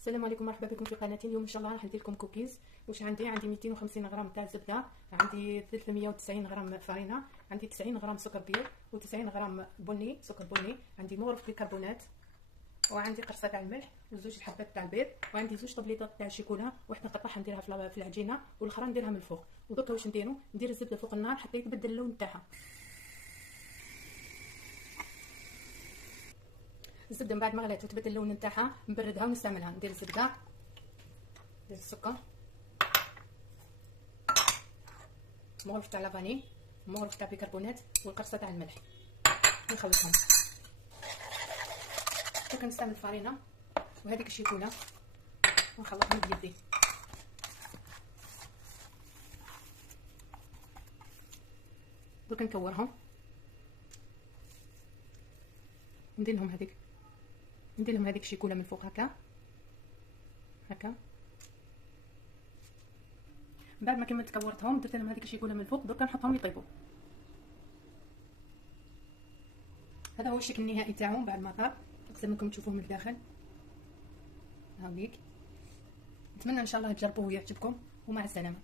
السلام عليكم، مرحبا بكم في قناتي. اليوم ان شاء الله راح ندير لكم كوكيز. واش عندي 250 غرام تاع زبده، عندي 390 غرام فرينه، عندي 90 غرام سكر بيور و90 غرام سكر بني، عندي مغرف بيكربونات، وعندي قرصه تاع الملح وزوج حبات تاع البيض، وعندي زوج طبليطات تاع الشيكولا، وحده نقطعها نديرها في العجينه والاخرى نديرها من الفوق. ودركا واش ندير الزبده فوق النار حتى يتبدل اللون تاعها. الزبده من بعد ما غلات وتبدل اللون نتاعها نبردها ونستعملها. ندير الزبده، ندير السكر، مغرف تاع لافاني، مغرف تاع بيكربونات، والقرصه تاع الملح، نخلطهم. درك نستعمل الفرينه وهذيك الشيكولا ونخلطهم بيدي. درك نكورهم، ندير لهم هذيك الشيكولا من فوق هكا من بعد ما كملت كورتهم درت لهم هذيك الشيكولا من فوق. درك نحطهم يطيبوا. هذا هو الشكل النهائي تاعهم بعد ما طاب. اقدر انكم تشوفوه من الداخل هاوليك. نتمنى ان شاء الله تجربوه ويعجبكم، ومع السلامه.